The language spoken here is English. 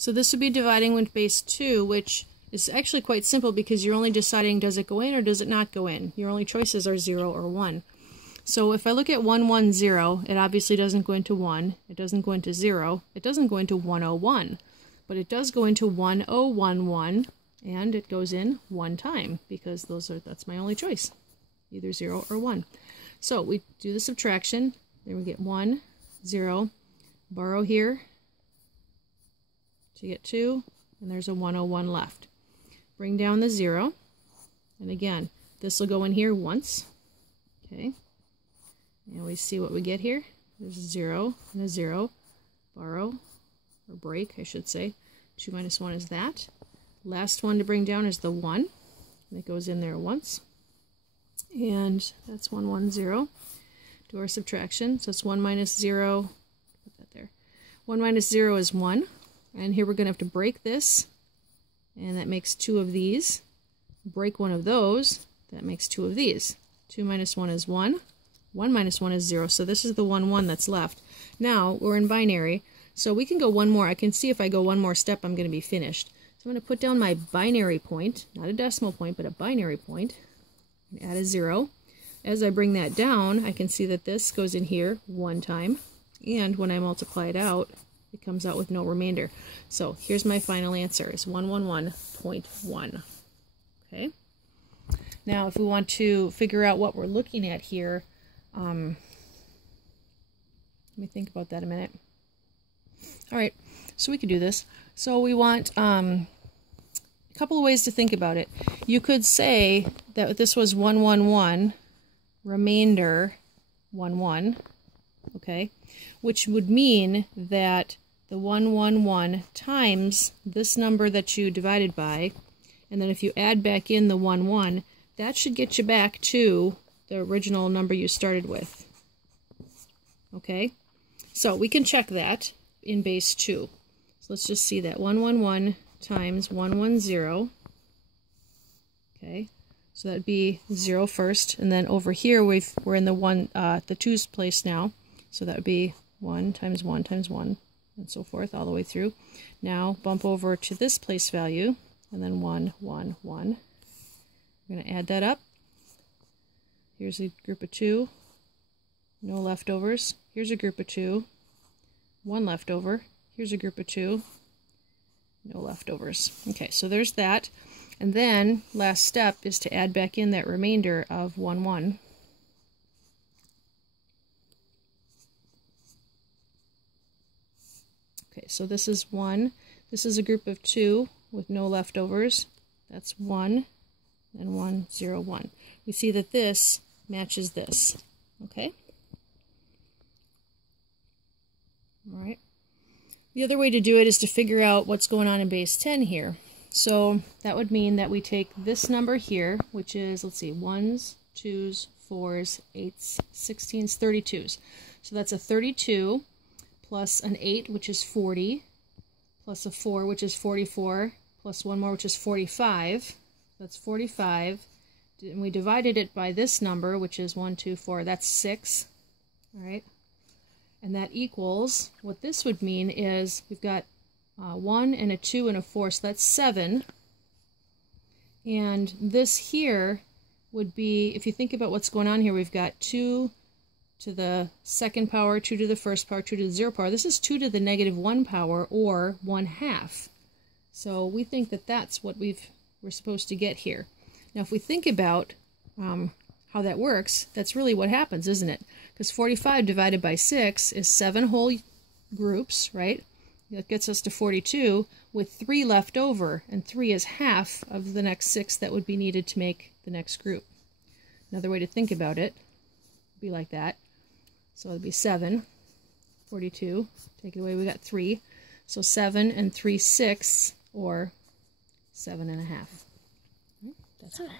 So this would be dividing with base 2, which is actually quite simple because you're only deciding does it go in or does it not go in. Your only choices are 0 or 1. So if I look at 1, 1, 0, it obviously doesn't go into 1, it doesn't go into 0, it doesn't go into 101, but it does go into 1011, and it goes in one time because that's my only choice, either 0 or 1. So we do the subtraction, then we get 1, 0, borrow here to get 2, and there's a 101 left. Bring down the 0, and again, this will go in here once, okay? And we see what we get here. There's a 0 and a 0. Borrow, or break, I should say. 2 minus 1 is that. Last one to bring down is the 1. And it goes in there once. And that's 1, 1, 0. Do our subtraction. So it's 1 minus 0. Put that there. 1 minus 0 is 1. And here we're going to have to break this. And that makes 2 of these. Break one of those. That makes 2 of these. 2 minus 1 is 1. 1 minus 1 is 0, so this is the 1, 1 that's left. Now, we're in binary, so we can go one more. I can see if I go one more step, I'm going to be finished. So I'm going to put down my binary point, not a decimal point, but a binary point, and add a 0. As I bring that down, I can see that this goes in here one time, and when I multiply it out, it comes out with no remainder. So here's my final answer, is 111.1. Okay? Now, if we want to figure out what we're looking at here, let me think about that a minute. Alright, so we could do this. So we want a couple of ways to think about it. You could say that this was 111, remainder 11, okay? Which would mean that the 111 times this number that you divided by, and then if you add back in the 11, that should get you back to the original number you started with. Okay? So we can check that in base 2. So let's just see that. 111 times 110. Okay? So that'd be 0 first, and then over here we're in the 2's place now. So that would be 1 times 1 times 1, and so forth all the way through. Now bump over to this place value, and then 1, 1, 1. We're going to add that up. Here's a group of 2, no leftovers. Here's a group of 2, 1 leftover. Here's a group of 2, no leftovers. Okay, so there's that. And then, last step is to add back in that remainder of 1, 1. Okay, so this is 1. This is a group of 2 with no leftovers. That's 1, and 1, 0, 1. We see that this matches this. Okay? Alright. The other way to do it is to figure out what's going on in base 10 here. So that would mean that we take this number here, which is, let's see, 1s, 2s, 4s, 8s, 16s, 32s. So that's a 32 plus an 8, which is 40, plus a 4, which is 44, plus one more, which is 45. That's 45. And we divided it by this number, which is 1, 2, 4. That's 6. All right. And that equals, what this would mean is we've got 1 and a 2 and a 4, so that's 7. And this here would be, if you think about what's going on here, we've got 2 to the second power, 2 to the first power, 2 to the 0 power. This is 2 to the negative 1 power, or 1/2. So we think that that's what we're supposed to get here. Now if we think about how that works, that's really what happens, isn't it? Because 45 divided by 6 is 7 whole groups, right? That gets us to 42 with 3 left over, and 3 is half of the next 6 that would be needed to make the next group. Another way to think about it would be like that. So it would be 7, 42, take it away, we got 3. So 7 and 3/6, or 7 1/2. That's it.